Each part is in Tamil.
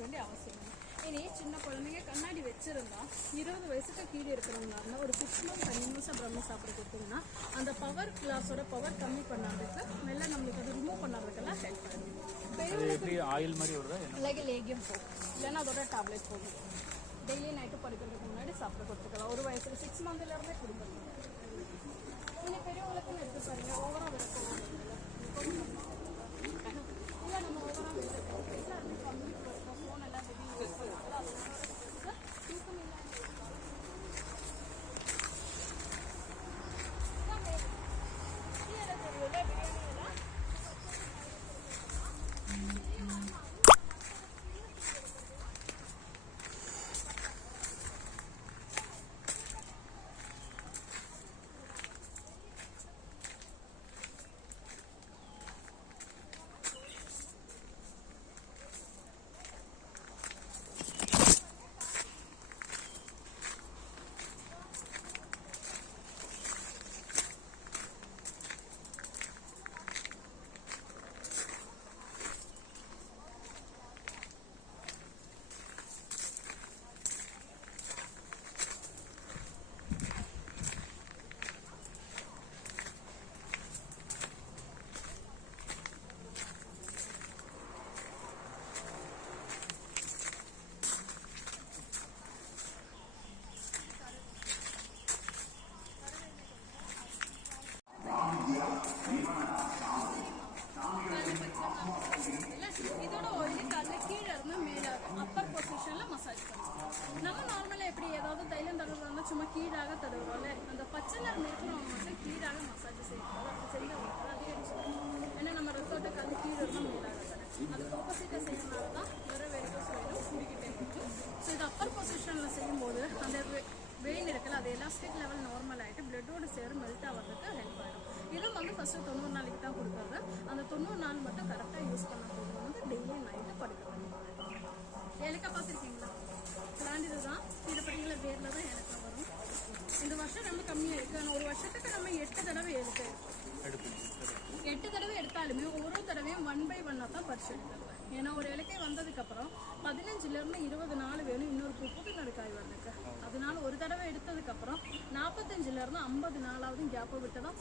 வேண்டிய அவசியம். இனி சின்ன குழந்தைங்க கண்ணாடி வச்சிருந்தா இருபது வயசுக்கு கீழே இருக்கிறவங்க இருந்தால் ஒரு சிக்ஸ் மந்த் நிமிஷம் பிரம்ம சாப்பிட கொடுத்தீங்கன்னா அந்த பவர் கிளாஸோட பவர் கம்மி பண்ணாதுக்கு மெல்ல நம்மளுக்கு அது ரிமூவ் பண்ணாதுக்கெல்லாம் ஹெல்ப் பண்ணுது ஆயில் மாதிரி வருதா லேகியம் போகும் இல்லைன்னா அதோட டேப்லெட் போகும் டெய்லி நைட்டு படுக்கிறதுக்கு முன்னாடி சாப்பிட கொடுத்துக்கலாம். ஒரு வயசுல சிக்ஸ் மந்த்ல இருந்தே கொடுக்கலாம் நீங்கள் பெரியவங்களுக்கும் எடுத்து பாருங்க ஓவரா விளக்கம் இல்லை நம்ம ஓவரா கம்மி ஃபோன் எல்லாம் வெளியே யூஸ் பண்ணுறாங்க அதனால தூக்கம் இல்லாமல் பிரியாணி எல்லாம் இதோட ஒரே கால்ல கீழே இருந்து மேல அப்பர் பொசிஷன்ல மசாஜ் பண்ணுவோம் நம்ம நார்மலா எப்படி ஏதாவது தைலம் தடவுறாங்க சும்மா கீழாக தடவுறோம்ல? அந்த பச்சை நிறம் இருக்கிறவங்க மட்டும் கீழாக மசாஜ் செய்யக்கூடாது. அப்படி செஞ்சவங்க ஏன்னா நம்ம ரிசோர்ட்டு கால கீழே இருந்தால் மேலாக தானே அதுக்கு ஆப்போசிட்டாக செய்யறதுனால தான் வர வெரிகோஸ் வேணும் குடிக்கிட்டே இருக்கும் ஸோ இது அப்பர் பொசிஷனில் செய்யும்போது அந்த வெயின் இருக்குல்ல அது எலாஸ்டிக் லெவல் நார்மல் ஆகிட்டு பிளட்டோட சேர் மெல்ட் ஆகிறதுக்கு ஹெல்ப் ஆகிடும் இது வந்து ஃபஸ்ட்டு தொண்ணூறு நாளைக்கு தான் கொடுக்குறது அந்த தொண்ணூறு நாள் மட்டும் கரெக்டாக யூஸ் பண்ண போகிறது வந்து டெய்லி நைட்டு படுக்கிறது ஏலக்காய் பார்த்துருக்கீங்களா? பிளான் இதுதான். இது பார்த்தீங்களா வேரில் தான் எனக்கு இந்த வருஷம் ரொம்ப கம்மியாக இருக்குது ஆனால் ஒரு வருஷத்துக்கு நம்ம எட்டு தடவை சரி எட்டு தடவை எடுத்தாலுமே ஒரு தடவையும் ஒன் பை ஒன்னாக தான் பறிச்சு எடுக்கிறது ஏன்னா ஒரு இலக்கை வந்ததுக்கப்புறம் பதினஞ்சுலேருந்து இருபது நாள் வேணும் இன்னொரு பூ புது நடுக்காய் வரதுக்கு அதனால ஒரு தடவை எடுத்ததுக்கப்புறம் நாற்பத்தஞ்சுலேருந்து ஐம்பது நாளாவது கேப்பை விட்டு தான்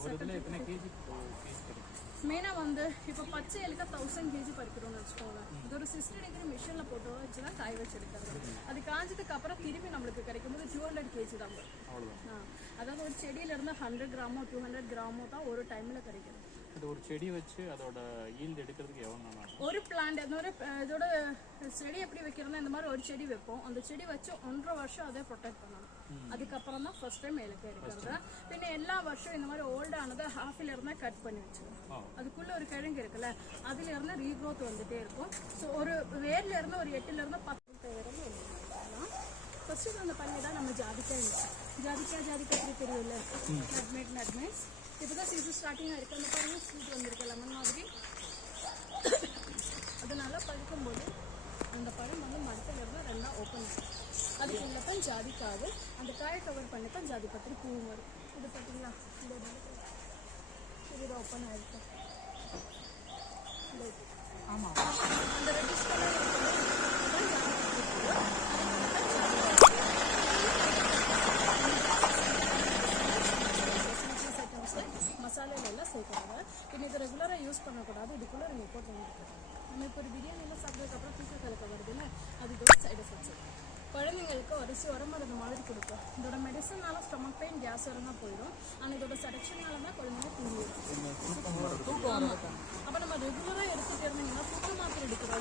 கிடைக்கும் மெயினாக வந்து இப்போ பச்சை இலக்கை தௌசண்ட் கேஜி பறிக்கிறோம்னு வச்சுக்கோங்க. இது ஒரு சிக்ஸ்டி டிகிரி மிஷினில் போட்டு வச்சு தான் காய வச்சு எடுக்கிறது அது காஞ்சதுக்கு அப்புறம் திரும்பி நம்மளுக்கு கிடைக்கும்போது டூ ஹண்ட்ரட் கேஜி தான். அவ்வளோதான் அதாவது ஒரு செடியில இருந்து ஹண்ட்ரட் கிராமோ டூ ஹண்ட்ரட் கிராமோ தான் ஒரு டைமில் கிடைக்குது. இது ஒரு செடி வச்சு அதோட ஈல்டு எடுக்கிறதுக்கு எவ்வளோ நாள் ஒரு பிளான்ட் ஒரு அஹ், இதோட செடி எப்படி வைக்கிறோம்னா இந்த மாதிரி ஒரு செடி வைப்போம். அந்த செடி வச்சு ஒன்றரை வருஷம் அதை ப்ரொடெக்ட் பண்ணணும். அதுக்கப்புறம் தான் ஃபர்ஸ்ட் டைம் ஏலக்காய் எடுக்கிறது. பின்ன எல்லா வருஷம் இந்த மாதிரி ஓல்டானதை ஹாஃபில் இருந்தா கட் பண்ணி வச்சிருவோம். அதுக்குள்ள ஒரு கிழங்கு இருக்குல்ல அதுல இருந்து ரீக்ரோத் வந்துட்டே இருக்கும். ஸோ ஒரு வேர்ல இருந்து ஒரு எட்டுல இருந்து பத்து வரைக்கும் ஃபர்ஸ்ட் அந்த பண்ணி தான் நம்ம ஜாதிக்காய் ஜாதிக்காய் ஜாதிக்காய் எப்படி தெரியும்ல? நட்மேட் நட்மேட் இப்போ தான் சீசன் ஸ்டார்டிங்காக இருக்குது அந்த பாருங்க ஸ்வீட் வந்திருக்கு லெமன் மாதிரி. அதனால் நல்லா பழுக்கும்போது அந்த பழம் வந்து மரத்தில் எவ்வளோ ரெண்டாக ஓப்பன் ஆகும். அதுக்குள்ள தான் ஜாதி அந்த காயை கவர் பண்ணி தான் ஜாதி பத்திரி பூவும் வரும். இது பார்த்தீங்களா இந்த இது. ஓப்பன் ஆகிருக்கும் ஆமாம் நீங்கள் இதை ரெகுலராக யூஸ் பண்ணக்கூடாது. இதுக்குள்ளே நீங்கள் போட்டு வாங்கிட்டு நம்ம இப்போ ஒரு பிரியாணியெல்லாம் சாப்பிட்டதுக்கப்புறம் பீக்க கலக்க வருதுல்ல அது சைடு எஃபெக்ட்ஸ் குழந்தைங்களுக்கு அரிசி உரமருந்து மாதிரி கொடுக்கும். இதோட மெடிசனால ஸ்டமக் பெயின் கேஸ் வரலாம் போயிடும். ஆனால் இதோட செடக்ஷனால தான் குழந்தைங்க தூங்கிடும் அப்போ நம்ம ரெகுலராக எடுத்துகிட்டே இருந்தீங்கன்னா தூக்க மாத்திரை எடுக்கிறோம்.